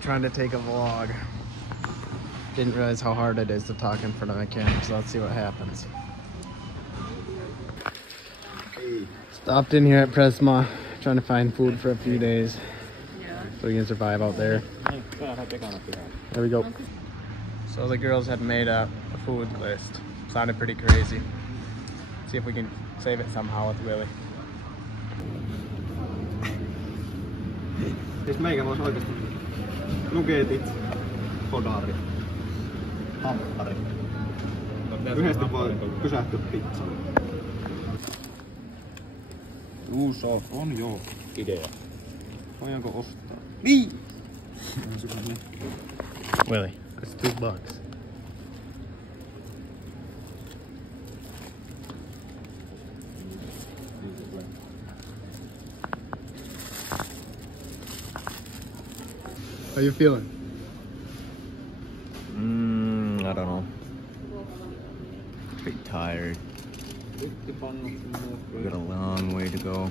trying to take a vlog. Didn't realize how hard it is to talk in front of my camera, so let's see what happens. Stopped in here at Presma, trying to find food for a few days so we can survive out there. There we go. So the girls had made a food list. Sounded pretty crazy. See if we can save it somehow with Willie. Siis meikä vois oikeesti nugetit, hodari, hamppari. Yhdesti voi pysähtyä pizzaan. Uusoo on joo idea. Voidaanko ostaa? Niin! Willie, it's $2. How you feeling? I don't know. Pretty tired. We got a long way to go.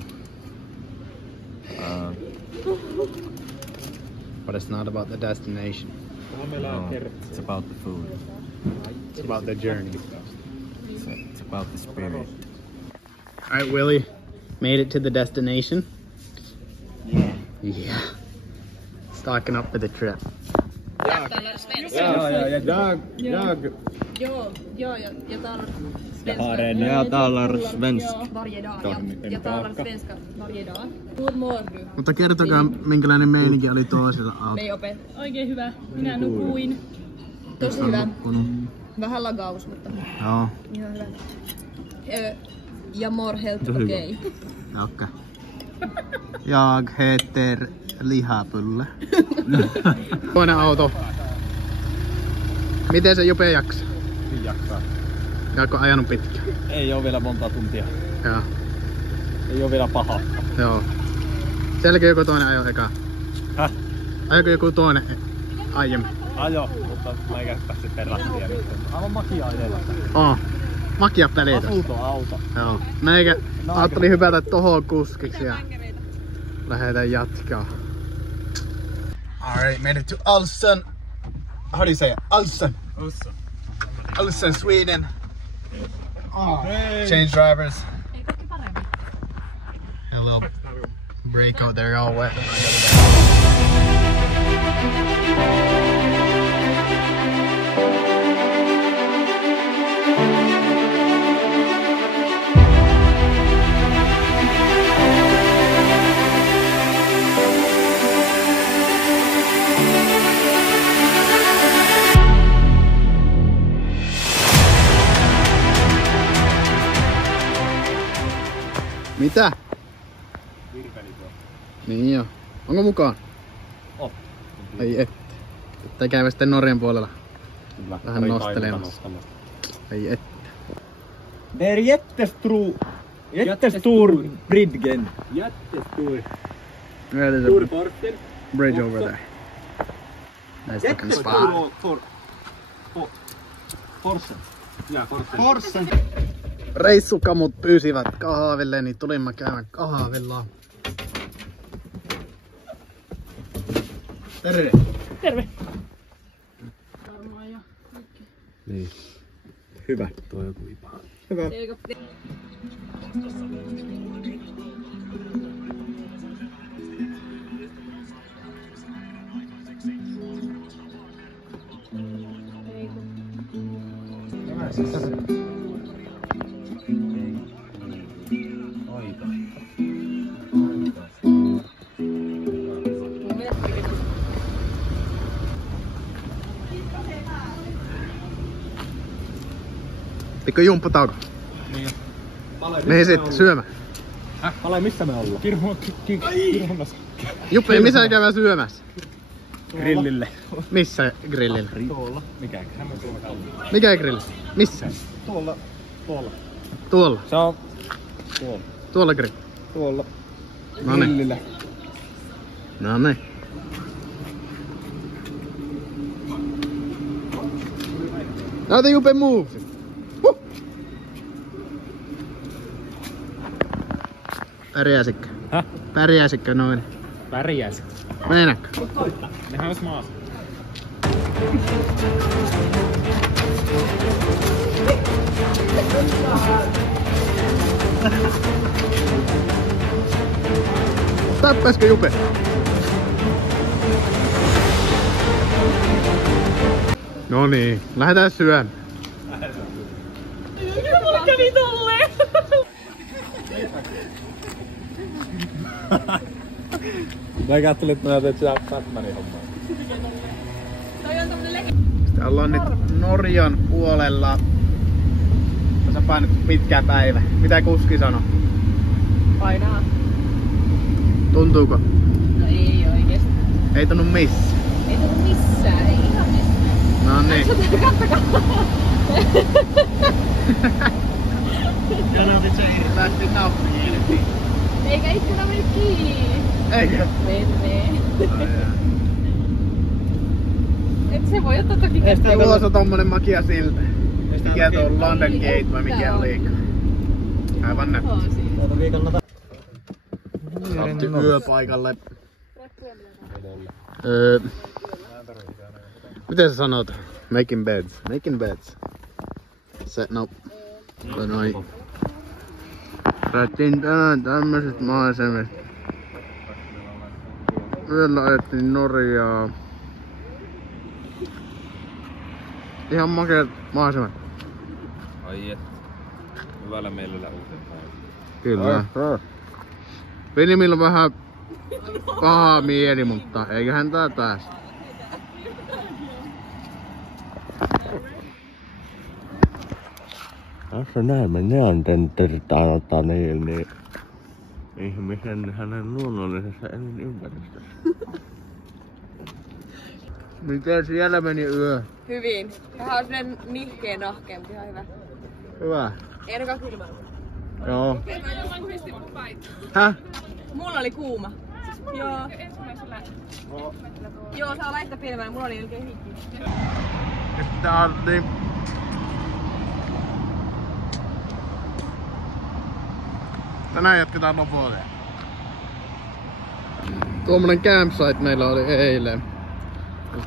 But it's not about the destination. No, it's about the food. It's about the journey. It's about the spirit. Alright, Willie. Made it to the destination? Yeah. Yeah. Stocking up for the trip. Jag. Jag talar svenska. Varje dag. Jag talar svenska varje dag. Hur mår du? Mutta kertokaa, minkälainen meininki oli toisella autolla. Oikein hyvä. Minä nukuin. Tosi hyvä. Vähän lagaus, mutta Joo. ihan hyvä. Jag mår helt okej. Okei. Jag heter Lihapulle. Toinen auto. Miten se Jupe jaksaa? Niin jaksaa. Oletko ajanut pitkään? Ei oo vielä monta tuntia. Joo. Ei oo vielä paha. Joo. Sielläkin joku toinen ajo eka. Häh? Ajoiko joku toinen aiemmin? Ajo, mutta mä eikä päässyt perättiä nyt. Aivan makia ajella. Makia peliä tossa. Auto. Joo. Meikä ajattelin hypätä tohon kuskiksi ja lähdetään jatkaa. Alright, made it to Ulsan. How do you say it? Ulsan. Ulsan, Sweden. Change drivers. A little break out there, all wet. Mitä? Niin joo. Onko mukaan? Oh. Ai et. Pitää käydä sitten Norjan puolella. Vähän nostelemassa. Ai et. Der jättestor bridgen. Jättestor. Stor bridge over there. Nice looking spot. Forsen. Reissukamut pyysivät kahville, niin tulimme käymään kahvilla. Terve! Terve! Niin. Hyvä. Toi joku ipa. Hyvä. Eikö jumppatauko? Niin. Mihin sitten syömään? Pale, missä me ollaan? Kirhonnassa. Juppe, missä käydään syömässä? Grillille. Missä grillillä? Tuolla. Mikä grilli? Missä? Tuolla. Tuolla? Se on tuolla. Tuolla grilli? Tuolla. Grillillä. No niin. Now the Juppe move. Pärjäisikö? Häh? Pärjäisikö noin? Pärjäisikö? Meinäkö? Nehän ois maassa. Tappaisiko Jupe? No niin, lähdetään syömään. Mitä mulle kävi tolleen? Mä kattelin, että mä teet sä Batmanin hommaa. Toi on tommonen Sitten ollaan nyt Norjan puolella. Tässä painettu pitkä päivä. Mitä kuski sanoi? painaa. Tuntuuko? No ei oikeesti. Ei tunnu missään. Ei tullut missään, ei ihan missään. No niin. Katsokaa. Kanavi se lähti nauppi irti. Eikä ikkuna meni kiinni. Eikö? Menee. Et se voi ottaa toki käsiä. Tuossa tommonen makia siltä. Mikä tuo London Gate vai mikä oli? Aivan nätti. Otti yöpaikalle. Miten sä sanot? Making beds. Making beds. No. Noin. Lähtiin tänään tämmöisestä maisemista. Yöllä ajettiin Norjaa. Ihan makeat maisemat. Ai et. Hyvällä mielellä uuden päivän. Kyllä. Vinimillä on vähän paha mieli, mutta eiköhän tää päästä. Tässä näemme neandertalta niin ihmisen hänen luonnollisessa elinympäristössä. Miten siellä meni yö? Hyvin. Vähän on sellainen nihkeen nahkeen, mutta ihan hyvä. Hyvä. Ei ainakaan kylmä. Joo. Häh? Mulla oli kuuma. Joo. Joo, saa laittaa pienemmän. Mulla oli oikein hikki. Tää on niin... Tänään jatketaan Novoleen. Tuommoinen campsite meillä oli eilen.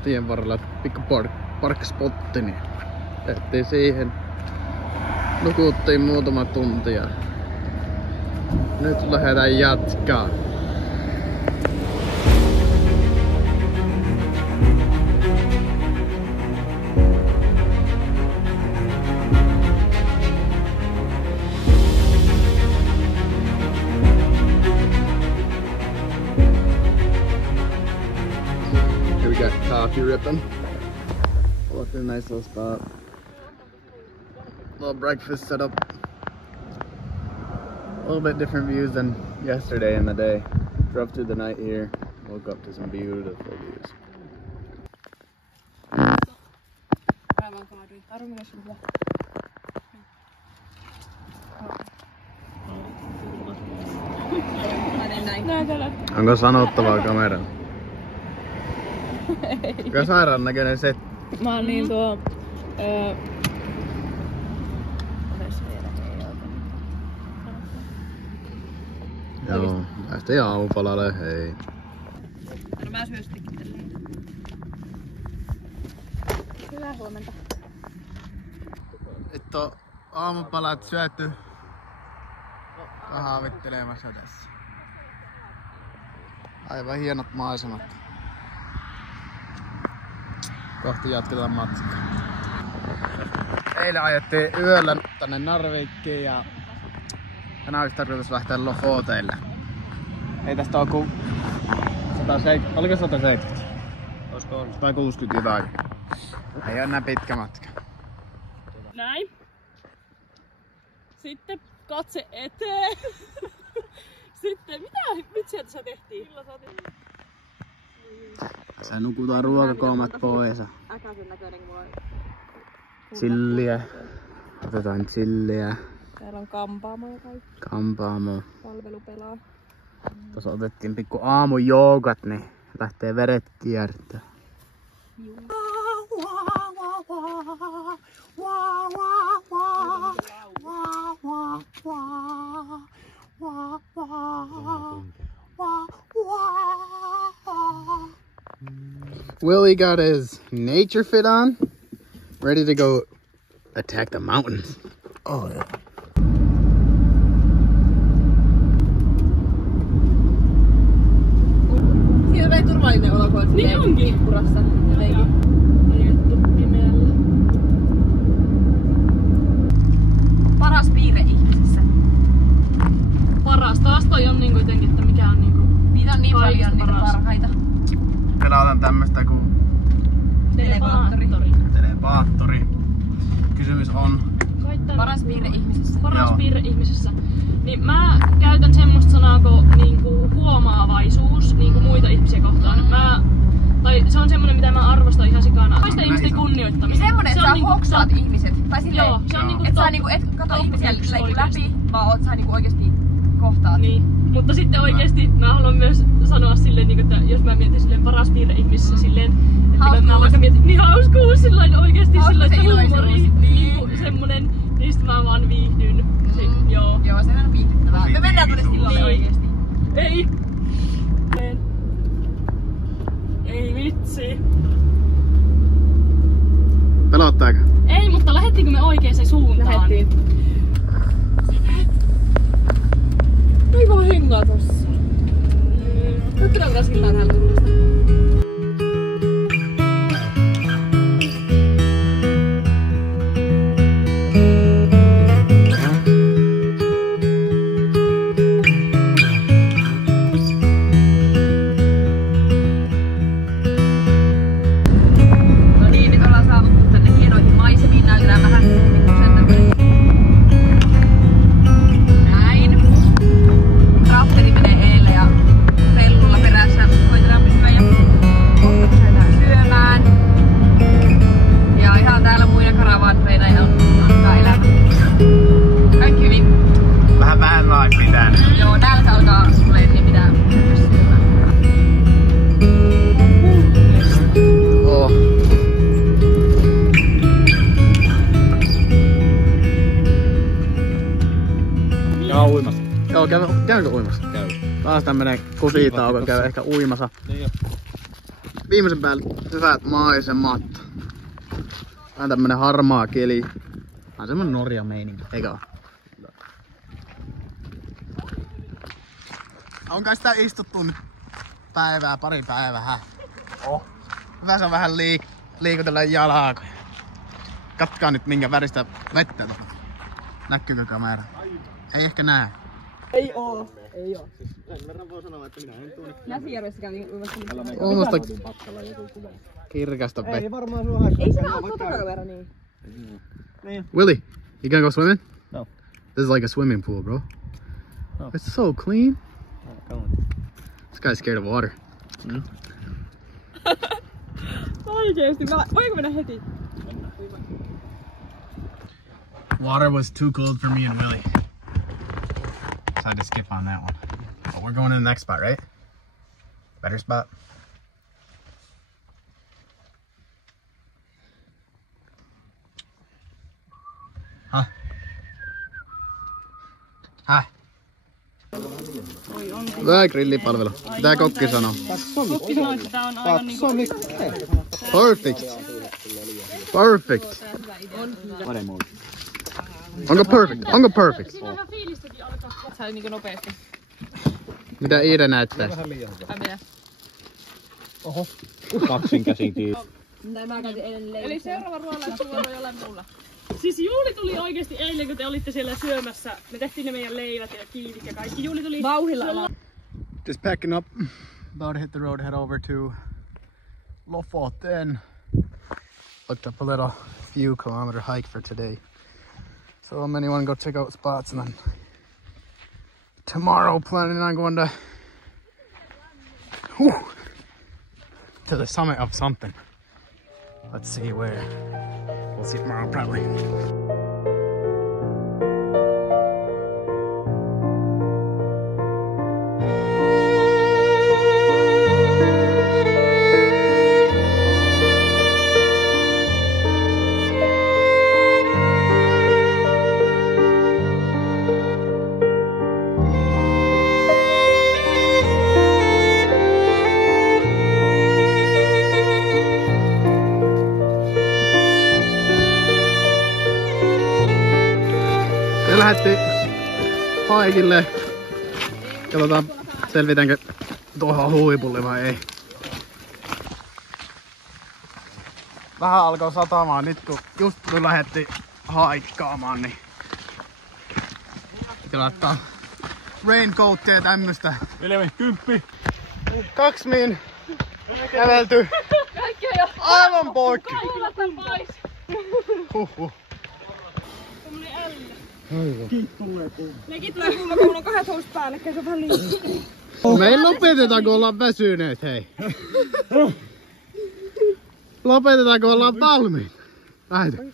Tien varrella pikku parkspotti, niin tehtiin siihen. Nukuttiin muutama tunti ja nyt lähdetään jatkaa. We got coffee ripping. Look at a nice little spot. Little breakfast setup. A little bit different views than yesterday in the day. Drove through the night here. Woke up to some beautiful views. Aivan kaaduin. Arvoin sulla. Onko sanottavaa kameralla? Mikä sairaan näköinen setti? Mä oon niin tuo... Joo, päästiin aamupalalle, hei. No mä syöstikin tälleen. Hyvää huomenta. Nyt on aamupalat syöty. Kahvittelemassa tässä. Aivan hienot maisemat. Kohti jatketaan matkaa. Eilen ajettiin yöllä tänne Narvikkiin ja tänään olisi tarkoitus lähteä Lofoteille. Ei tästä ole kuin 170, oliko 170? Olisiko ollut? 160 jotain. Ei ole enää pitkä matka. Näin. Sitten katse eteen. Sitten, mitä sieltä sä tehtiin? Sä nukutaan ruokakoomat pois. Äkäisen näköinen mulla on. Chilliä. Otetaan chilliä. Täällä on kampaamo ja kaikki. Kampaamo. Palvelu pelaa. Tuossa otettiin pikku aamujoukat, niin lähtee veret kiertää. Willie got his nature fit on, ready to go attack the mountains. Oh yeah. Siinä on turvallinen olo, kun niin onkin ikkurassa. Paras piirre ihmisessä. Paras. Taas toi on niinku jotenkin, että mikä on niinku... Niitä on niin paljon niitä parhaita. Pelataan tämmöstä kuin telepaattori. Kysymys on paras piirre ihmisessä. Joo. Piirre ihmisessä. Niin mä käytän semmoista sanaa kuin niinku huomaavaisuus niinku muita ihmisiä kohtaan. Tai se on semmonen, mitä mä arvostan ihan sikana. Toisten ihmisten kunnioittaminen. Semmonen, että sä niinku hoksaat ihmiset. Tai silleen, joo, se on niinku et sä niinku et kato ihmisiä läpi, vaan oot sä niinku oikeesti kohtaat. Niin. Mutta sitten oikeesti mä haluan myös sanoa silleen, että jos mä mietin silleen paras piirre ihmisessä silleen, että mä vaikka mietin niin hauskuus silleen oikeesti silleen, että huumori, niinku semmonen, niistä mä vaan viihdyn. Joo. Joo, se on viihdyttävää. Me mennään tuonne sillalle oikeesti. Ei. Ei vitsi. pelottaako? Ei, mutta lähettiinkö me oikeaan suuntaan? Lähettiin. Ei vaan hengaa tossa. Nyt pidetään sillaan täällä Turusta. Joo, käykö uimassa? Käy. Taas tämmönen kusitauko, käy ehkä uimassa. Niin jo. Viimeisen päälle hyvät maisemat. Tää on tämmönen harmaa keli. Tää on semmonen Norja meininki, eikö oo? On kai sitä istuttu nyt pari päivää. Oh. Hyvä se on vähän liikutella jalaa. Katkaa nyt minkä väristä vettä tuossa. Näkyykö kamera? Ei ehkä näe. Ei oo. Ei oo. Sen verran voi sanoa, että minä en tunne. Näsijärvessä kävin uimassa. Tuommoista kirkasta vettä. Ei varmaan sua haittaa. Ei se oo fotokamera niin. Willie, you gonna go swimming? No. This is like a swimming pool, bro. No. It's so clean. Come on. This guy's scared of water. Oikeesti, voinko mennä heti? Water was too cold for me and Willie. So I had to skip on that one. But we're going to the next spot, right? Better spot. Huh? Häh? Tää grillipalvelu. Mitä kokki sanoo? Kokki sanoo, että tää on aivan niinku... Perfect. Perfect. Onko perfect? Onko perfect? Siinä ihan fiilistäkin alkaa. Sä olit niinku nopeesti. Mitä Iida näyttää? Mitä? Oho. Kaksin käsin kiinni. Mitä mä käytin eilen leivää. Eli seuraava ruoanlaittovuoro jollain muulla. Siis Juuli tuli oikeesti eilen, kun te olitte siellä syömässä. Me tehtiin ne meidän leivät ja kiivit ja kaikki. Juuli tuli Vauhilla. Just packing up. About to hit the road, head over to Lofoten. Looked up a little few kilometer hike for today. So many want to go check out spots, and then tomorrow planning on going to the summit of something. Let's see where. We'll see tomorrow probably. lähdettiin haikille. Katsotaan, selvitäänkö tuohon huipulle vai ei. Vähän alkoi satamaan nyt kun just kun lähdettiin haikkaamaan, niin piti laittaa raincoattia ja tämmöstä. Viljelmi 10. 2 min kävelty. Aivan poikki. Huhhuh. Nekin tulee kuuma, kun mulla on 2 housut päällekkäin, se on vähän liikaa. Me ei lopeteta, kun ollaan väsyneet, hei. Lopetetaan, kun ollaan valmiit. Lähdetään.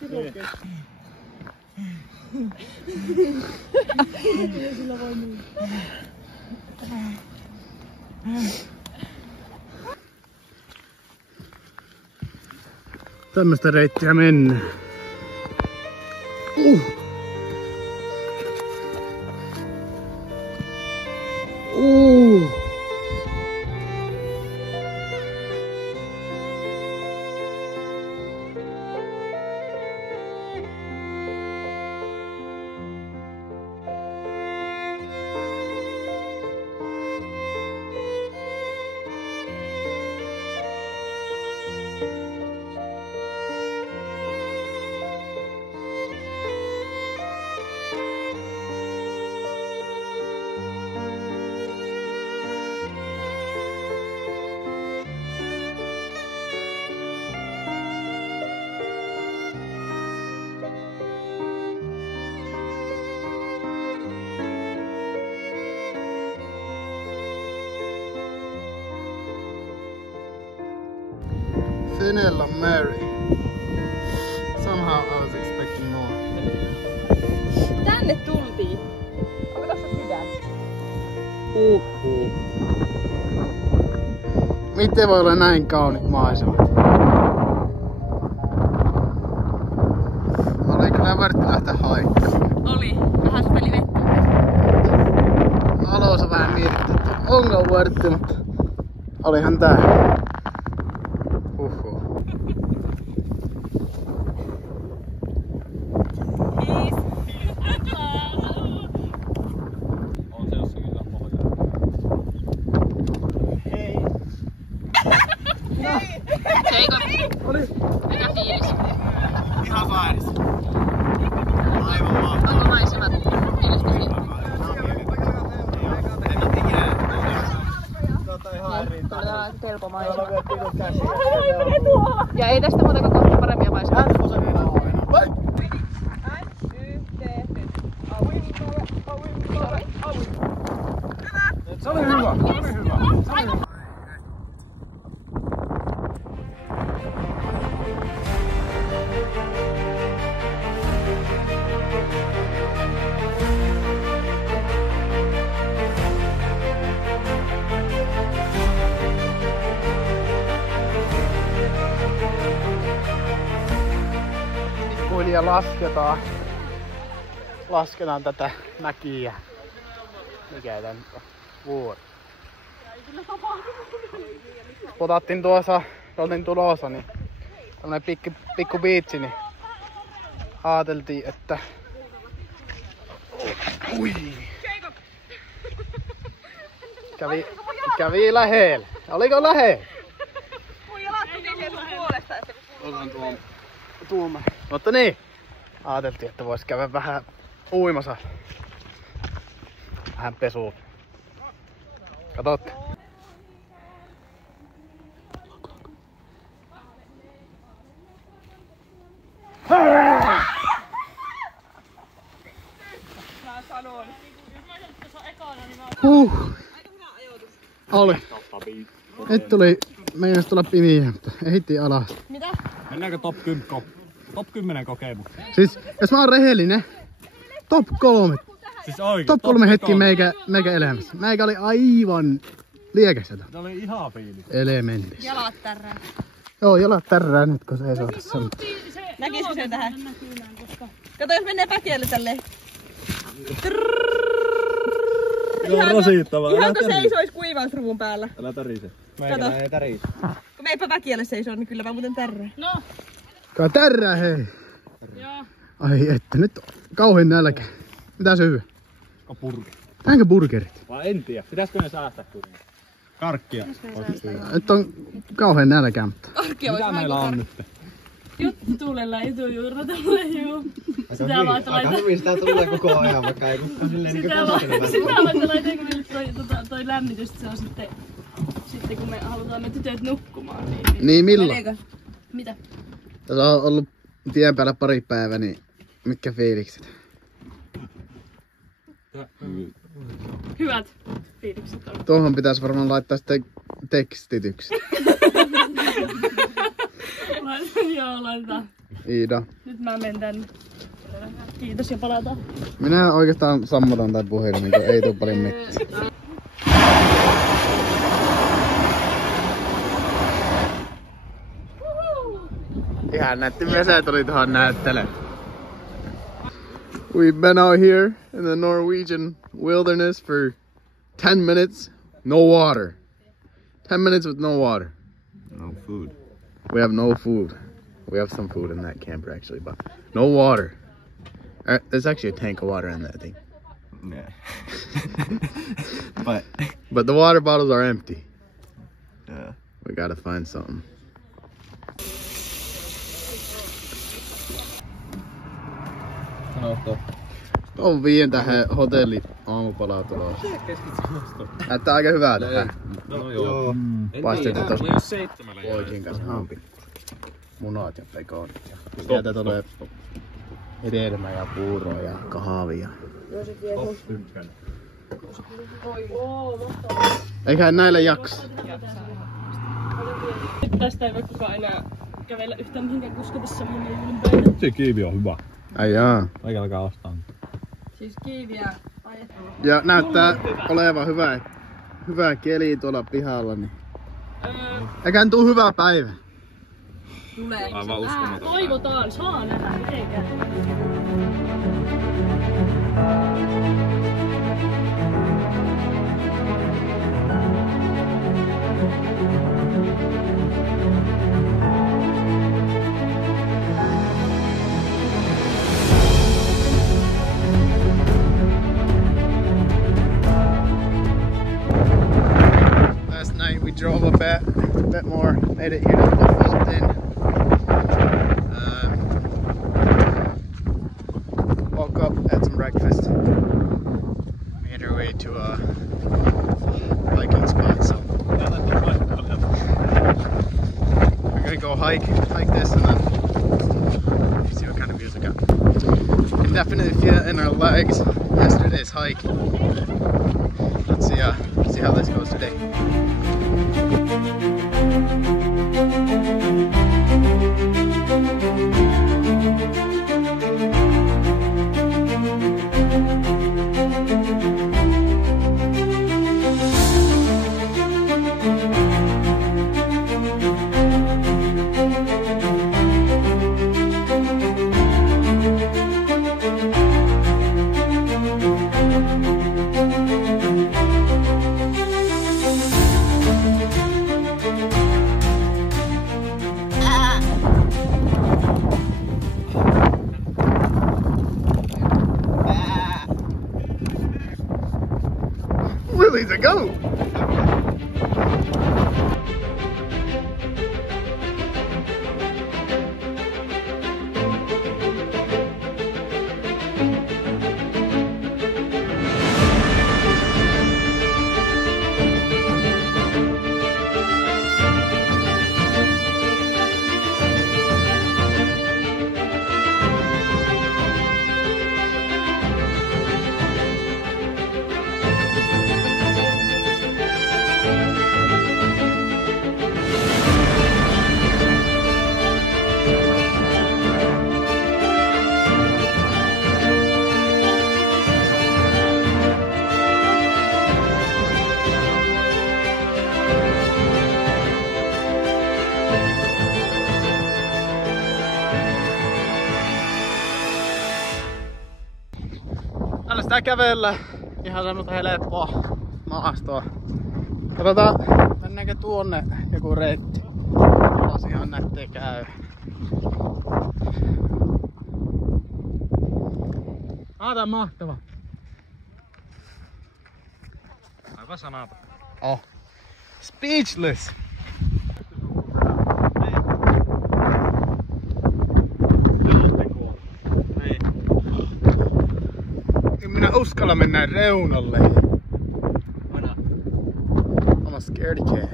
Tämmöstä reittiä mennään. Fenella Mary. Somehow I was expecting more. Tänne tultiin. Onko tossa sydän? Miten voi olla näin kaunit maisemat? Oli kyllä vartti lähteä haikkaan. Oli. Vähän speli vettä. Alussa vähän mietitty, että onko vartti, mutta olihan tää. Mikä fiilis? Ihan vairis. Aivan Onko maisemat mielestäsi? Todella telpomaisemat. Ja ei tästä muuta kuin kohta parempia maisemat. Se oli hyvä. Ja lasketaan tätä mäkiä. Mikä tän on? Vuori. Potattiin tuossa, oltiin tulossa, niin tämmönen pikku biitsi, niin ajateltiin, että kävi lähellä. Oliko lähellä? Mun jalat tuli sieltä puolesta. Otan tuomaan. Mutta niin, ajateltiin, että vois käydä vähän uimassa. Vähän pesuun. Katsotte. Oli. Nyt tuli, meinas tulla pimiä, mutta ehittiin alas. Mitä? Mennäänkö top 10 kokemus? Siis, jos mä oon rehellinen, top 3. Siis oikein. Top 3 hetki meikä elämässä. Meikä oli aivan liekästä. Se oli ihan fiilis. Elementissä. Jalat tärrää. Joo, jalat tärrää nyt kun se ei saada sanoa. Näkisikö sen tähän? Kato jos menee päkiälle tälleen. Joo, rasittavaa. Ihan kun seisois kuivausruvun päällä. Älä tärise. Kato. Ei tärise. Kun meipä väkiälle seisoo, niin kyllä mä muuten tärrää. No, Tää tärrää hei. joo. Ai että nyt kauhean nälkä. Mitä syö? Burger. Täänkö burgerit? Vai en tiedä. Pitäisikö ne säästää kuitenkin? Karkkia. Nyt on kauhean nälkä, mutta... Karkkia voisi Mitä meillä on nyt? Tuulella etujuurta tulee juu. Sitä vaan, että Aika hyvin sitä tulee koko ajan, vaikka ei kukaan silleen niinku käsittele. Sitä vaan, että laitetaan toi lämmitys, se on sitten kun me halutaan me tytöt nukkumaan. Niin milloin? Mitä? Tässä on ollut tien päällä pari päivää, niin mitkä fiilikset? Hyvät fiilikset on. Tuohon pitäisi varmaan laittaa sitten tekstityksi. Joo, laitetaan. Iida. Nyt mä menen tänne. Kiitos ja palataan. Minä oikeastaan sammutan tän puhelimen, kun ei tuu paljon mitään. Ihan nätti mesä tuli tuohon näyttelyyn. We've been out here in the Norwegian wilderness for 10 minutes, no water. 10 minutes with no water. No food. We have no food. We have some food in that camper actually, but no water. There's actually a tank of water in that thing. Yeah. But the water bottles are empty. Yeah. We gotta find something. On 5 tähän hotelli aamupalaa tulossa. Näyttää aika hyvää tähän. No joo. Paistettu tossa Mä jos 7 poikien kanssa hampi. Munat ja pekonit. Ja sieltä tulee hedelmä ja puuroa ja kahvia. Eiköhän näillä jaksa. Tästä ei voi kukaan enää kävellä yhtään mihinkään kuskata semmonen ylpäitä. Se kiivi on hyvä. Ai jaa. Eikä alkaa ostaa. Siis kiiviä ajettu. Ja näyttää olevan hyvä keli tuolla pihalla. Niin. Eiköhän tuu hyvä päivä. Tulee. Aivan uskomaton. Toivotaan, saa nähdä mitenkään. Last night we drove a bit more, made it here to Lofoten. Woke up, had some breakfast, made our way to a hiking spot. So we're gonna go hike this, and then see what kind of views we got. Can definitely feel it in our legs. Yesterday's hike. Let's see how this goes today. Willie's a goat! Täällä sitä kävellä ihan semmoista helppoa maastoa. Katsotaan, mennäänkö tuonne joku reitti. Alas ihan nättei käy. Tää on mahtava. Aivan sanata. Oh. Speechless. En minä uskalla mennä reunalle. I'm a scaredy cat.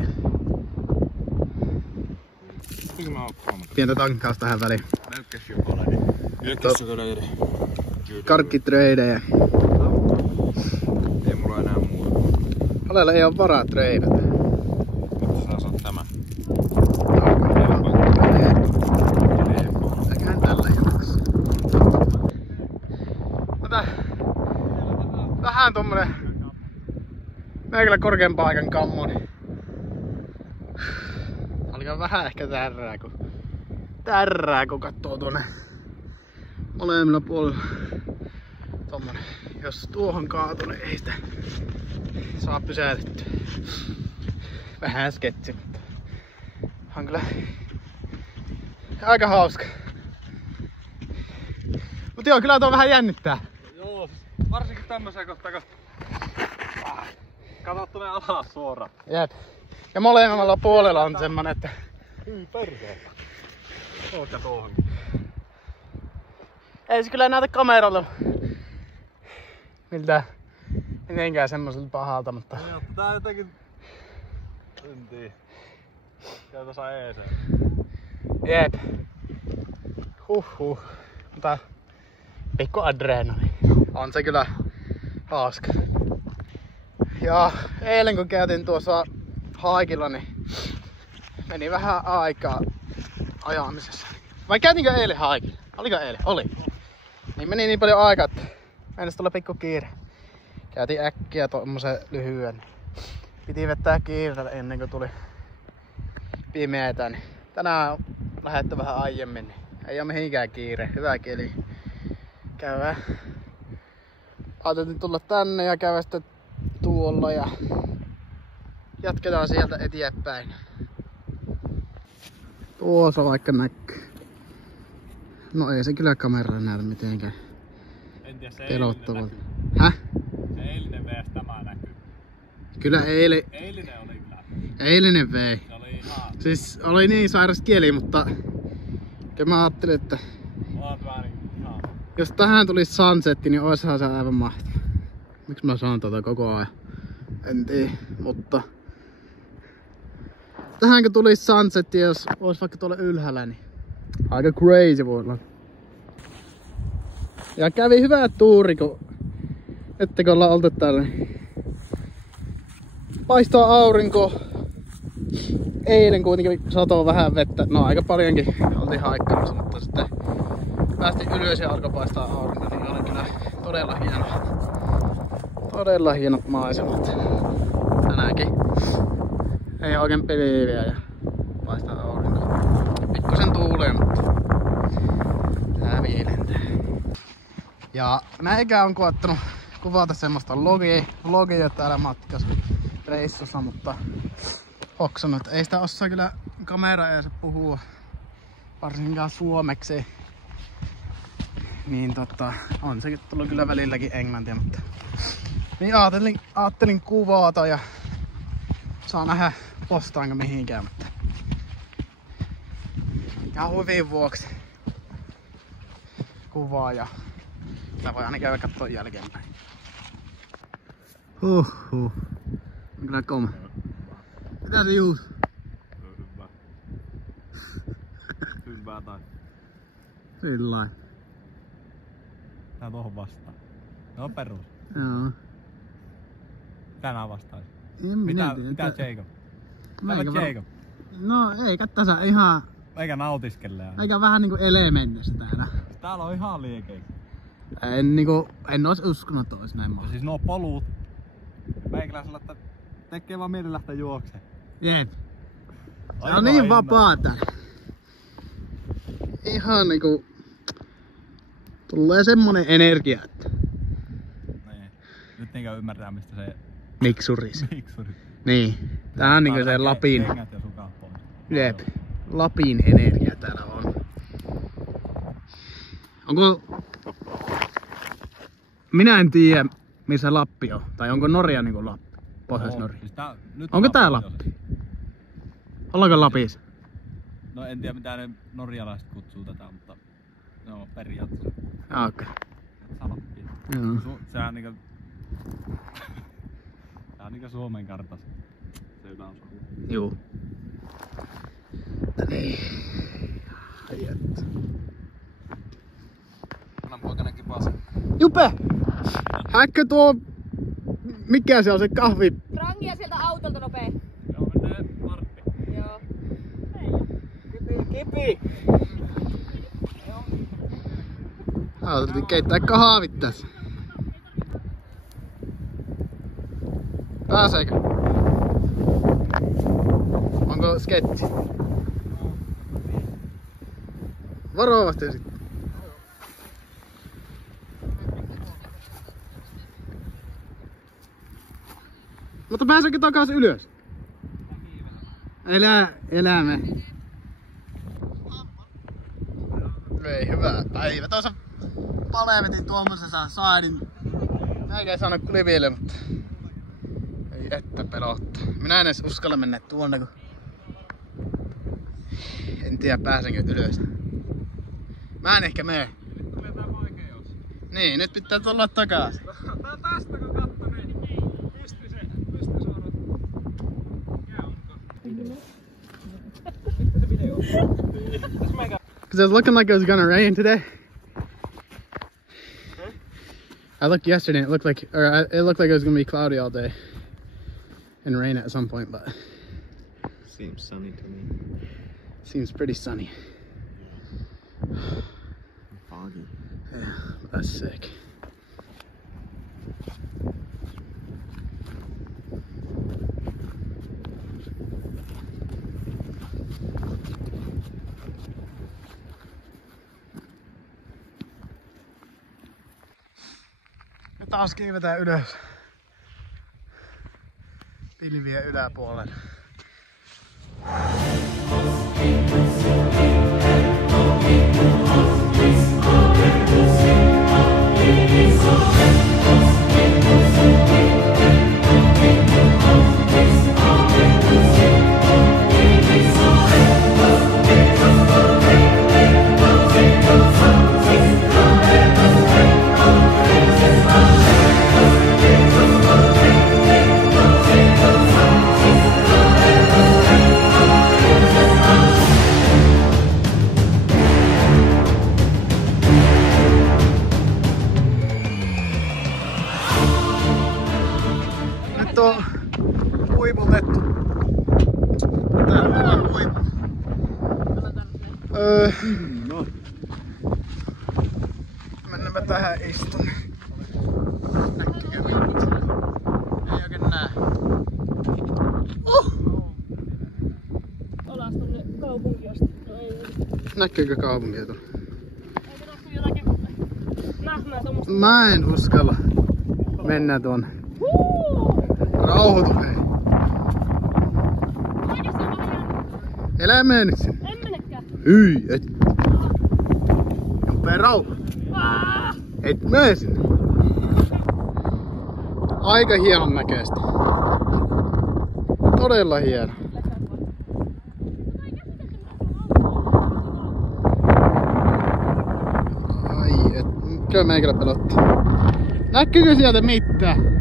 Pientä tankkaus tähän väliin. Karkkitreidejä. Ei mulla enää muuta. Alella ei oo varaa treidata. Sä saat tämän. Eiköhän tällä jaksa. Vähän tommonen meikällä korkean paikan kammon. Alkaa vähän ehkä tärrää kun kattoo tuonne molemmilla puolilla. Tommonen. Jos tuohon kaatuu, niin ei sitä saa pysäytettyä. Vähän sketsi, mutta on kyllä aika hauska. Mut joo, kyllä tuo vähän jännittää. Joo, varsinkin tämmösen kohtaa, kun katot tuonne alas suoraan. Jep. Ja molemmilla puolella on semmonen, että Perkeellä. Ootko tuohonkin? ei se kyllä näytä kameralla miltään mitenkään semmoiselta pahalta, mutta Joo, tää on jotenkin... En tiedä. Käy tuossa eeseen. jep. Mutta pikku adrenali. On se kyllä hauska. Ja eilen kun käytin tuossa haikilla, niin meni vähän aikaa ajamisessa. Vai käytinkö eilen haikilla? Oliko eilen? Oli. Niin meni niin paljon aikaa, että mennessä tulla pikku kiire. Käytiin äkkiä tommosen lyhyen. Piti vettää kiireellä ennen kuin tuli pimeetä. Niin tänään on lähdetty vähän aiemmin. Niin ei oo mihinkään kiire. Hyvä keli. Käydään. Ajateltiin tulla tänne ja käydä sitten tuolla ja jatketaan sieltä eteenpäin. Tuossa vaikka näkyy. No ei se kyllä kameralla näytä mitenkään En tiedä, se pelottavalta. Häh? Se eilinen vs tämä näkyy. Kyllä Eilinen oli kyllä. eilinen vei. Se oli ihan... Siis oli niin sairas kieli, mutta kyllä mä ajattelin, että Oot vähän ihan... jos tähän tulisi sunsetti, niin oishan se aivan mahtava. Miksi mä saan tota koko ajan? En tiedä, mutta tähänkö tulisi sunsetti, jos ois vaikka tuolla ylhäällä, niin aika crazy voi olla. Ja kävi hyvä tuuri, kun ettekö ollaan oltu täällä. Niin paistaa aurinko. Eilen kuitenkin satoi vähän vettä. No aika paljonkin oltiin haikkaamassa, mutta sitten päästiin ylös ja alkoi paistaa aurinko, niin oli kyllä todella hienot maisemat. Tänäänkin ei oikein pilviä ja paistaa aurinko. Pikkusen tuulee, mutta tää viilentää. Ja meikä on koettanut kuvata semmoista vlogia täällä matkassa reissussa, mutta hoksannut, että ei sitä osaa kyllä kamera edes puhua, varsinkaan suomeksi. Niin on sekin tullut kyllä välilläkin englantia, mutta niin ajattelin kuvata ja saa nähdä postaanko mihinkään, mutta ja huvin vuoksi kuvaa ja sitä voi aina käydä kattoo jälkeenpäin. On kyllä koma. Mitä se juus? Hyvä. Hyvä tai. Sillain. Tää tohon vastaan. No perus. Joo. Tänään vastaan. En minä tiedä. Mitä Jacob? Täällä Jacob. No eikä tässä ihan... Eikä nautiskelle. Eikä vähän niinku elementessä täällä. Täällä on ihan liikeitä. En ois uskonut, että ois näin Ja mahdollista. siis nuo polut. Meikäläisellä, että tekee vaan mieli lähteä juokseen. Jep. Se Aivan on niin innolla. vapaata. Ihan niinku... Tulee semmonen energia, että... Niin. Nyt niinkö ymmärtää mistä se Miksuris. miksuri. Niin. Tää on niinku se Lapin... Kengät ja sukat pois. Jep. Lapin energia täällä on. Onko... minä en tiedä missä Lappi on. Tai onko Norja niinku Lappi? Pohjois-Norja. Siis onko tää Lappi? Ollaanko Lapissa? No en tiedä mitä ne norjalaiset kutsuu tätä, mutta no periaatteessa. Okei. Lappi. Joo. Sehän on niinku... Tää on niinku Suomen kartassa. Se yläosa. Juu. Niin. Ajat. Annan poikanenkin pasen. Jupe! Häkkö tuo... Mikä se on se kahvi? Rangia sieltä autolta nopee. Joo, menee Martti. Joo. Kipi! Ajateltiin keittää kahvit tässä. Pääseekö? Onko sketti? Varovasti sitten. Mutta pääseekö takaisin ylös? Elämä. Ei hyvä päivä. Tuossa palemetin tuommoisessa saadin. Näin ei saanut kliville, mutta ei että pelottaa. Minä en edes uskalla mennä tuonne, kun en tiedä pääsenkö ylös. Mä en ehkä mene. Nyt tulee tää vaikeus. Niin, nyt pitää tulla takaisin. Tää tästä kun katso, niin pystyy saada Because it was looking like it was gonna rain today. I looked yesterday and it looked like it was gonna be cloudy all day and rain at some point, but Seems sunny to me. seems pretty sunny. Foggy. Yeah, that's sick. Ja taas kiivetään ylös pilvien yläpuolelle. Nyt on huiputettu. Täällä on huipu. Mennäänpä tähän istun. Näkyykö mitään? Ei oikein näe. Alas tonne kaupunki asti. No ei. Näkyykö kaupunkia tuolla? Eikö tässä jotakin nähmää tommosta? Mä en uskalla mennä tuonne. Rauhoitu hei. Oikeesti on vähän. Elä mene nyt sinne. En menekään. Hyi, et. Nopea rauha. Et mene sinne. Aika hienon näköistä. Todella hieno. Ai et. Kyllä meikällä pelottaa. Näkyykö sieltä mitään?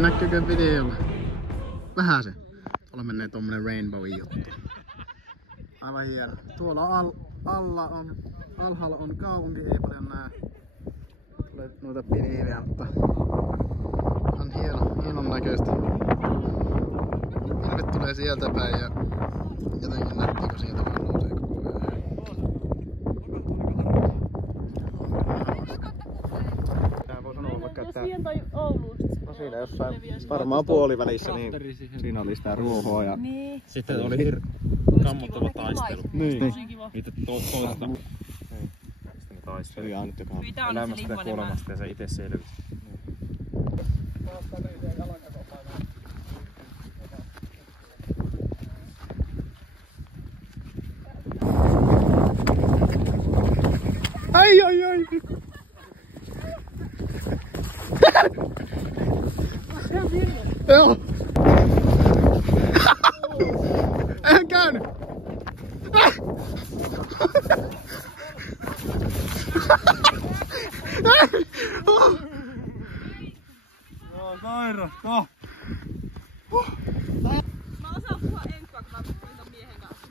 Näkyykö videolla? Vähän se. Tuolla menee tommonen rainbow juttu. Aivan hieno. Tuolla alhaalla on kaupunki, ei paljon näe. Tulee noita pilviä, mutta on hienon näköistä. Pilvet tulee sieltä päin ja jotenkin nätti, kun sieltä vaan nousee. jossain varmaan puolivälissä, niin siinä oli sitä ruohoa ja sitten oli kammottava taistelu. Niin. Niitä toista. Sitten ne taisteli ainut, joka elämästä ja kuolemasta ja se itse selvisi. Ai ai ai! Joo! Eihän käynyt! Joo, sairasta! Mä osaan puhua enkkua, kun mä puhuin ton miehen kanssa.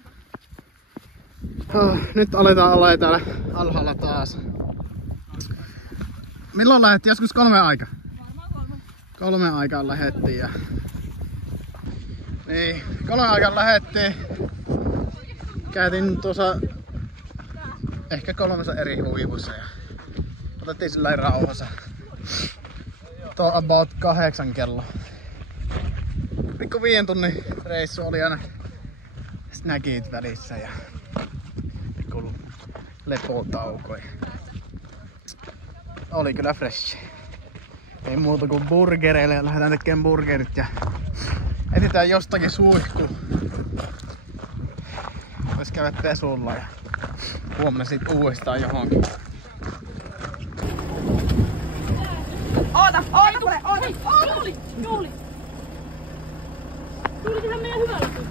Nyt aletaan olla täällä alhaalla taas. Milloin lähdettiin? Joskus 3 aika? Varmaan 3. 3 aikaan lähdettiin ja... Niin, 3 aikaan lähdettiin. Käytiin tuossa... Ehkä 3 eri huipussa ja... Otettiin sillä rauhassa. Tuo on about 8 kello. Pikku 5 tunnin reissu oli aina snackit välissä ja... Pikku lepotaukoja. Oli kyllä fresh. Ei muuta kuin burgereille ja lähdetään tekemään burgerit ja etsitään jostakin suihku. Vois käydä pesulla ja huomenna sit uudestaan johonkin. Oota, Juuli! Juuli tehdään meidän hyvä läpy.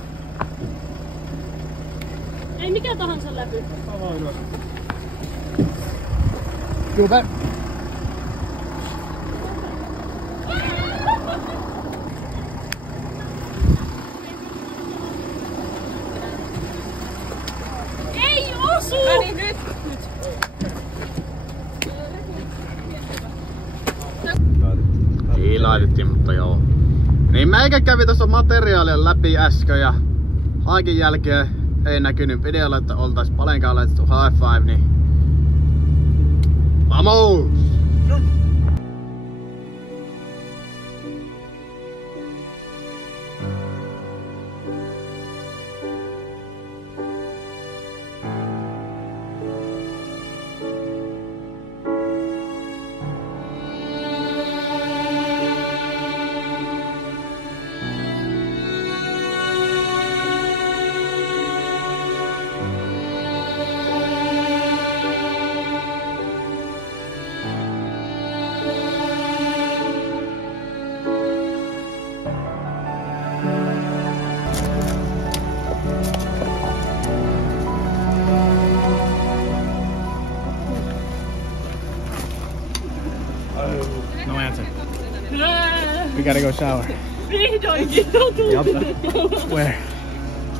Ei mikä tahansa läpy. Super! Ei osu! Niin nyt! Ei laitettiin, mutta joo. Niin meikä kävi tuossa materiaalia läpi äsken ja haikin jälkeen ei näkynyt videolla, että oltais paljonkaan laitettu high five, niin vamos! No answer. We gotta go shower. Vihdoinkin totuus. Where?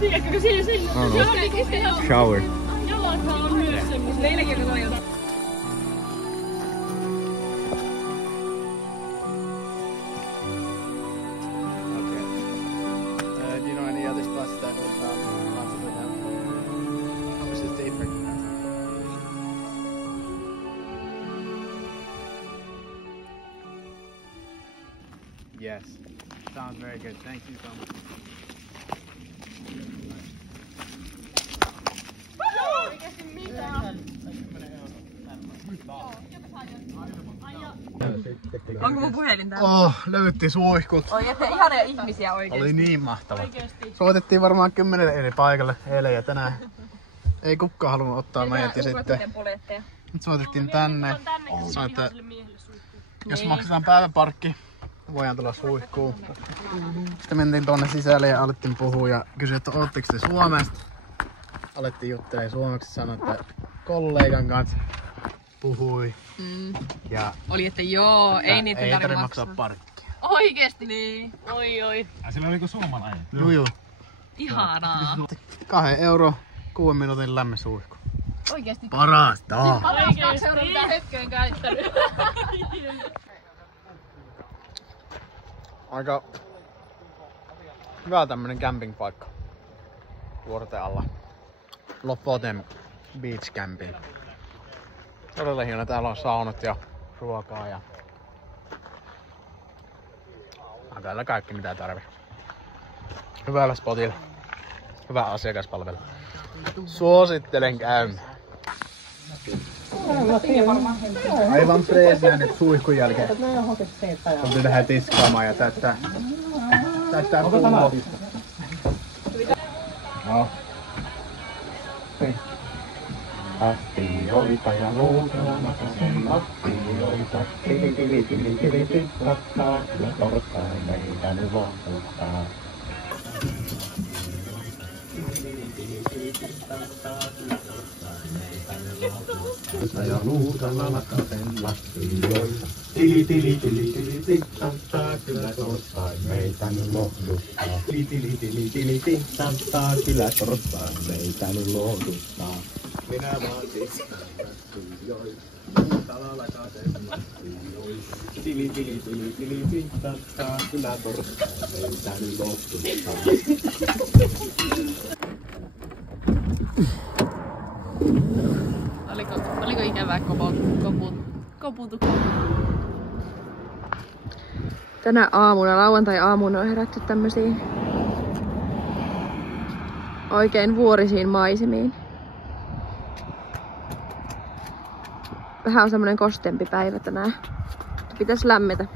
Tiedätkö siinä se on Shower. jalathan on myös semmosia. Meilläkin on jotain. Okay. Do you know any other spots that would possibly have? How much is the apron? Yes. Sounds very good. Thank you so much. Onko mun puhelin täällä? Oh, löydettiin suihkut. Oikeesti ihania ihmisiä oikeesti. Oli niin mahtava. Soitettiin varmaan 10 eri paikalle eilen ja tänään. Ei kukaan halunnut ottaa meidät ja sitten nyt soitettiin tänne. Sanoin, että jos maksetaan päiväparkki, voidaan tulla suihkuun. Sitten mentiin tonne sisälle ja alettiin puhua ja kysyi, että ootteko te Suomesta? Alettiin juttelemaan suomeksi, sanoi, että kollegan kanssa puhui. Ja Oli, että joo, ei niitä ei tarvitse maksaa parkkia. Oikeesti? Niin. Oi. Sillä on niinku suomalainen. Juu. Ihanaa. 2 € 6 minuutin lämmin suihku. Oikeesti. Parasta! Paras 2 € mitä hetkeen käyttänyt. Aika hyvä tämmönen campingpaikka vuorten alla. Lofoten Beach Camping. Todella hieno, täällä on saunat ja ruokaa ja On täällä kaikki mitä tarvii. Hyvällä spotilla. Hyvä asiakaspalvelu. Suosittelen käymään. Aivan freesiä nyt suihkun jälkeen. Kun lähdetään tiskaamaan ja täyttää pullo. No. Astioita ja luutelamatta sen lattioita. Tili tili tili tili tili tattaa. Kyllä torstain meitä nyt lohduttaa. Ja luutelamatta sen lattioita. Tili tili tili tili tili tattaa. Kyllä torstain meitä nyt lohduttaa. Tili tili tili tili tili tattaa. Kyllä torstain meitä nyt lohduttaa. Minä vaan tiskään lattioita. Talalla katen lattioita. Tili tili tili tili tili tattaa. Kyllä torstain meitä nyt lohduttaa. Oliko ikävää koputuksia? Tänä aamuna, lauantai-aamuna on herätty tämmösiin oikein vuorisiin maisemiin. Vähän on semmonen kosteempi päivä tänään. Pitäis lämmetä.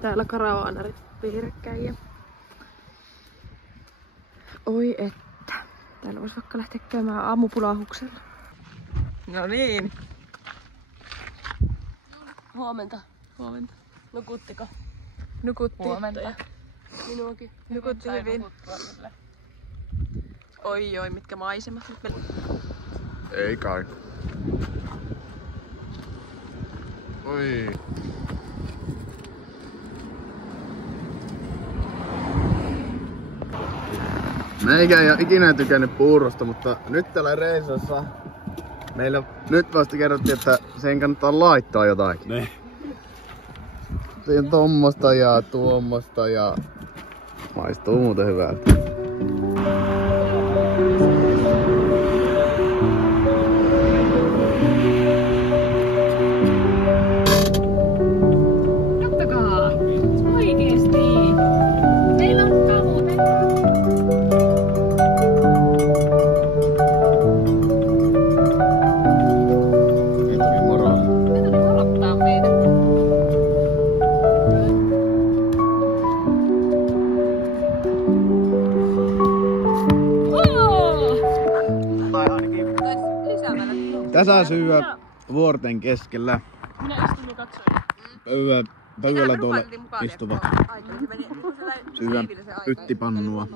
Täällä karavaanarit vierekkäin. Oi että. Täällä vois vaikka lähteä käymään aamupulahuksella. No niin. Huomenta. Huomenta. Nukuttiko? Nukutti. Huomenta. Minuakin. Nukutti hyvin. Oi, mitkä maisemat. Ei kai. Oi. Meikä ei oo ikinä tykännyt puurosta, mutta nyt täällä reissussa meillä nyt vasta kerrottiin, että sen kannattaa laittaa jotakin. Ne. Siinä tommosta ja tuommoista ja maistuu muuten hyvältä. Kattokaa! Oikeesti! Meillä on kavuteita! Tässä syödä vuorten keskellä. Minä istun ja katsoin. Pöydällä tuolla istuvat. Syödä pyttipannua.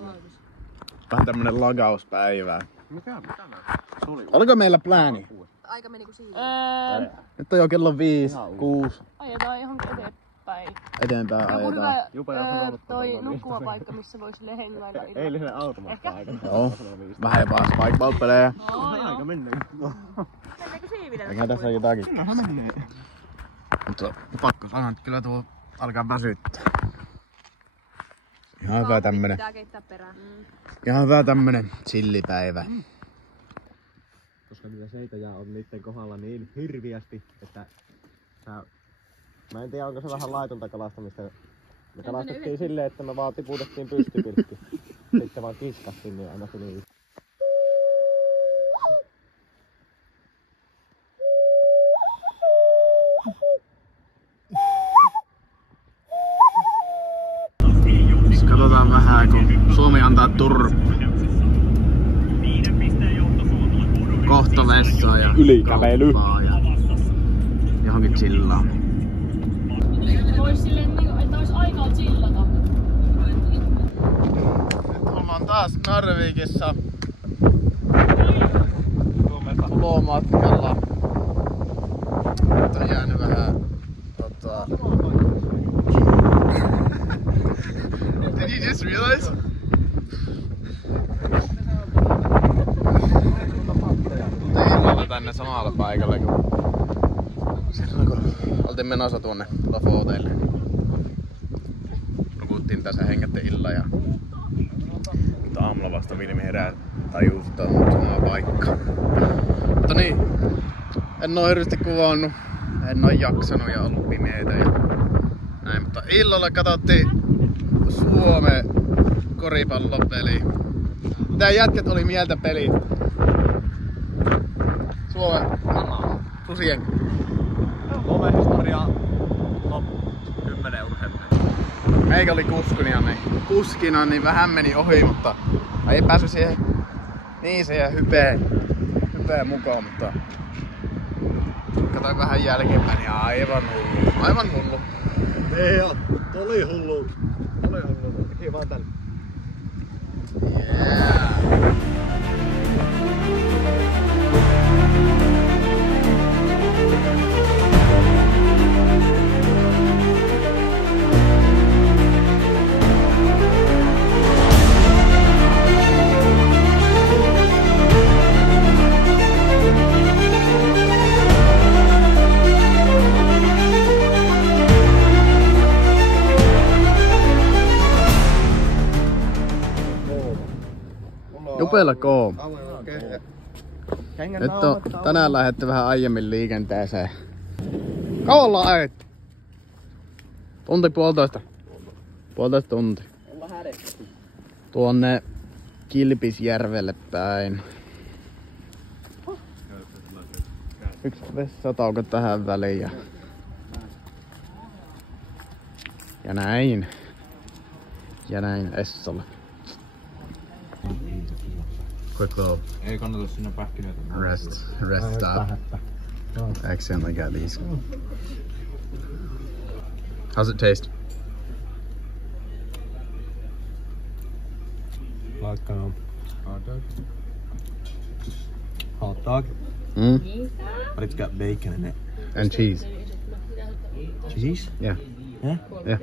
Vähän tämmönen lagauspäivää. Oliko meillä plääni? Aika meni kuin siihen. Nyt on jo kello 5, 6. Ajetaan johonkin eteenpäin. Eteenpäin ajetaan. Toi nukkumapaikka, missä voi silleen hengailla. Eilisen automatka-aika. Joo. Vähän jopa spike-palppelee. Aika mennään. Mennäänkö siiville? Eikä tässä jotakin. Mutta pakko sanoa, että kyllä tuo alkaa väsyttää. Ihan hyvä tämmönen. Pitää keittää perään. Ihan hyvä tämmönen chillipäivä. Koska niitä seitojaa on niitten kohdalla niin hirviästi, että mä en tiedä onko se vähän laitonta kalastamista. Me kalastettiin silleen, että me vaan tiputettiin pystypilkki. Sitten vaan kiskattiin, niin aina tuli yksi. Katsotaan vähän, kun Suomi antaa turpaa. Kohta vessaa ja ylikävely ja johonkin chillaan. Vois silleen, että ois aikaa chillata. Nyt ollaan taas Narvikissa ulomatkalla. Nyt on jäänyt vähän Did you just realize? Illalla tänne samalle paikalle, silloin kun oltiin menossa tuonne Lofoteille. Nukuttiin tässä, hengättiin illan ja aamulla vasta Vilmi herää tajusi, että on sama paikka. Mutta niin, en oo hirveästi kuvannut. En oo jaksanut ja ollut pimeitä ja näin, mutta illalla katsottiin Suomen koripallopeli. Tää jätkät oli mieltä peli. Suomen susien. Suomen historia top 10 urheiluja. Meikä oli kuskina, niin vähän meni ohi, mutta ei päässyt siihen hypeen mukaan, mutta katsoin vähän jälkeenpäin ja aivan hullu. Ei oo, oli hullu. Teki vaan tän. Yeah. Jupella K. Nyt on tänään lähdetty vähän aiemmin liikenteeseen. Kauan ollaan ajettu? Tunti puolitoista. Puolitoista tuntia. Tuonne Kilpisjärvelle päin. Yksi vessatauko tähän väliin ja näin. Ja näin Essolle. Quick little Ei kannata sinne pähkinöitä. rest stop. Accidentally got these. How's it taste? Like hot dog. Mm? But it's got bacon in it. And cheese. Cheese? Yeah. Yeah? Yeah.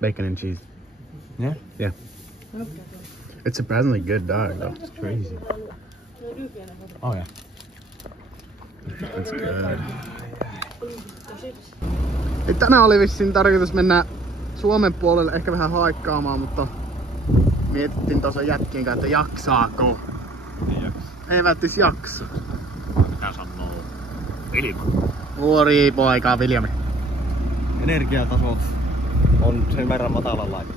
Bacon and cheese. Yeah? Yeah. It's surprisingly good dog though. It's crazy. Oh yeah. That's good. Tänään oli vissiin tarkoitus mennä Suomen puolelle ehkä vähän haikkaamaan, mutta mietittiin tuossa jätkien kanssa, että jaksaako. Ei välttis jaksa. Mitä sanoo? Vilma. Vuori poika Viljami. Energiatasot on sen verran matalalla, että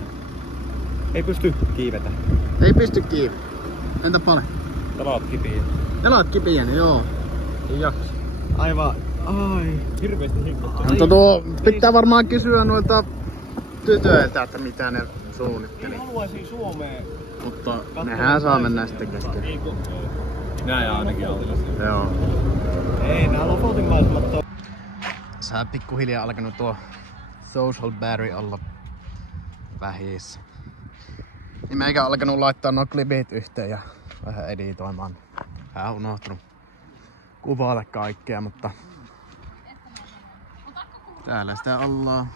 ei pysty kiivetä. Ei pysty kiinni. Entä paljon? Jalat kipiä. Jalat kipiä, niin joo. Ei jaksa. Aivan. Ai. Hirveesti hinkuttaa. Mutta tuo pitää varmaan kysyä noilta tytöiltä, että mitä ne suunnitteli. Haluaisin Suomeen. Mutta nehän saa mennä sitten kesken. Nää ainakin autolla. Joo. Ei, nää Lofotin maisemat on. Sä pikkuhiljaa alkanut tuo social battery olla vähissä. Niin meikä alkanut laittaa nuo klipit yhteen ja vähän editoimaan. Vähän unohtunut kuvata kaikkea, mutta täällä sitä ollaan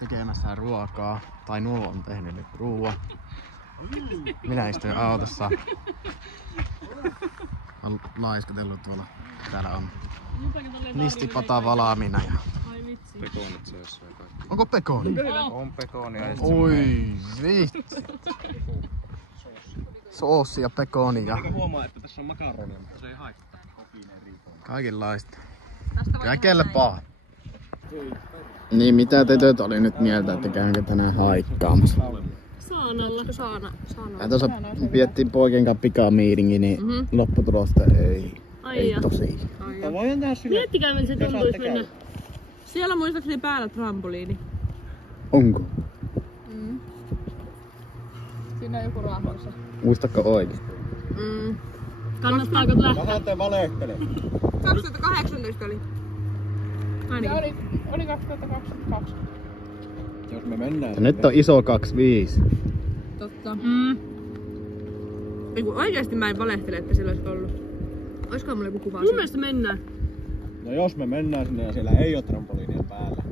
tekemässä ruokaa. Tai nuo on tehnyt nyt ruoan. Minä istuin autossa. On laiskatellut tuolla. Täällä on nistipata valaamina ja Pekonit seessä ja kaikki. onko pekoni? On pekonia. Oi vitsi. Soossi ja pekonia. Eikä huomaa, että tässä on makaronia, mutta se ei haittaa. Kaikenlaista. Kyllä kelpaa. Niin mitä tytöt oli nyt mieltä, että käynkö tänään haikkaamassa? Saana. Ja tuossa piettiin poikien kanssa pikamiitingi, niin lopputulosta ei tosi. Voidaan tehdä sille. Miettikää, miltä se tuntuisi mennä. Siellä on muistaakseni päällä trampoliini. Onko? Siinä on joku rahvassa. Muistatko oikein? Kannattaako lähteä? Vähän te valehtele. 2018 oli. Ainakin. Oli 2022. Jos me mennään. Ja nyt on iso 25. Totta. Eiku oikeesti mä en valehtele, että siellä olisi ollut. Oiskohan mulla joku kuva? Mun mielestä mennään. No jos me mennään sinne ja siellä ei oo trampoliinia päällä.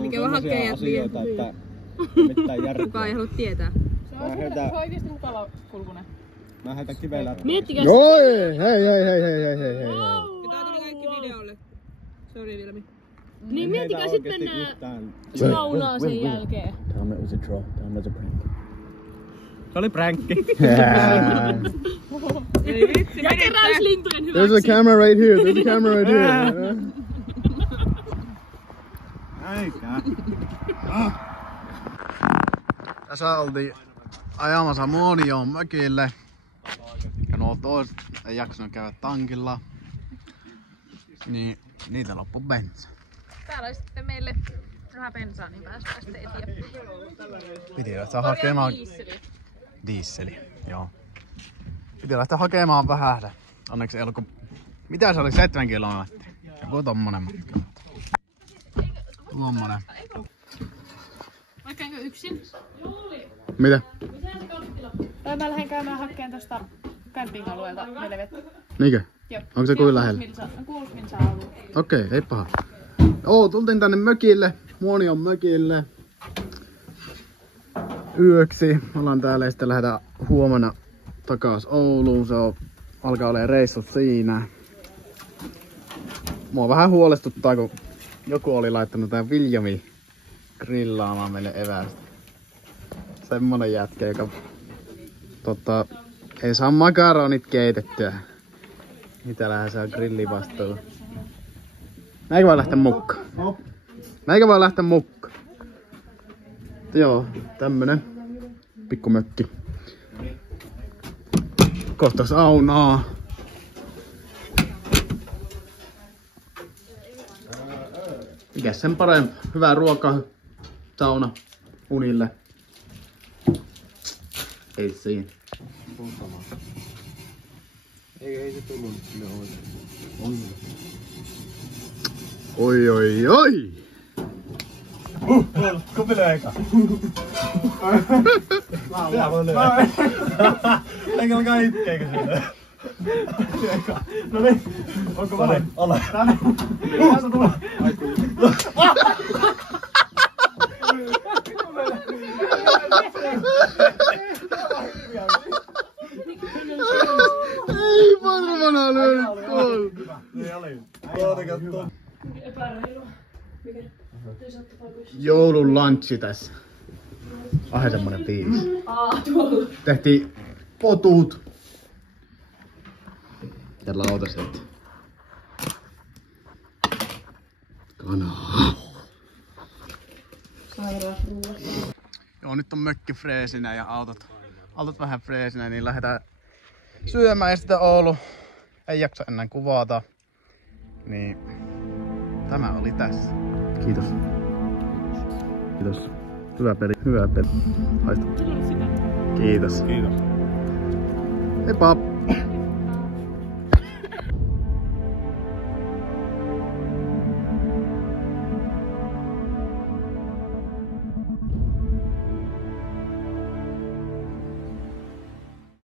Mikä vaan hakkee asioita, että mitään järkeä. Kukaan ei halua tietää. Se on oikeesti mukava kulkunen. Mä heitän kivellä. Miettikää. Hei. Tää tuli kaikki videolle. Sori Vilmi. Niin miettikää sit mennään saunaan sen jälkeen. Tell me it was a troll. Tell me it was a prank. Se oli pränkki. Ja keräyslintojen hyväksi. There's a camera right here. There's a camera right here. Eikä. Tässä oltiin ajamassa Muonioon mökille. Ja nuo toiset ei jaksanut käydä tankilla. Niin niitä loppu bensa. Täällä oli sitten meille vähän bensaa, niin päästään sitten eteenpäin. Piti lähteä hakemaan... Dieseli, joo. Piti lähteä hakemaan vähän. Onneksi ei ollut kun... Mitä se oli? 7 kilometriä. Joku tommonen matka. Tommonen. Vaikka enkö yksin? Mitä? Tai mä lähden käymään hakkeen tosta camping-alueelta meille vettä. Niinkö? Joo. Onko se kuin lähellä? 6 minsaa alue. Okei, ei paha. Tultiin tänne mökille, Muonion mökille. Yöksi. Ollaan täällä ja sitten lähdetään huomenna takas Ouluun. Se alkaa olemaan reissut siinä. Mua vähän huolestuttaa, kun joku oli laittanut tää Viljami grillaamaan meille evästä. Semmonen jätkä, joka ei saa makaronit keitettyä. Mitälähän se on grillivastuulla. Näinkö voi lähteä mukaan? Näinkö voi lähteä mukaan? Joo, tämmönen pikkumökki. Kohta saunaa. Mikäs sen parempi? Hyvää ruokaa, sauna, unille. Ei siinä. Ei se tullut sinne oikein. Oi oi oi! Kupille eka. Eikä alkaa itkeekö siinä? No niin, onko vähän? Ole. Tässä tulee. Ei varmana löydy tuolla. Niin oli. Tuota katsoa. Epäreilua. Mikä? Joulun lunchi tässä. Vähän semmonen fiilis. Tuolla. Tehtiin potut. Ja lautaset. Kanaa. Joo, nyt on mökki freesinä ja autot vähän freesinä, niin lähdetään syömään ja sitten Oulu. Ei jaksa enää kuvata. Niin tämä oli tässä. Kiitos. Kiitos. Hyvä peli. Hyvä peli. Haista. Kiitos. Kiitos. Heippa.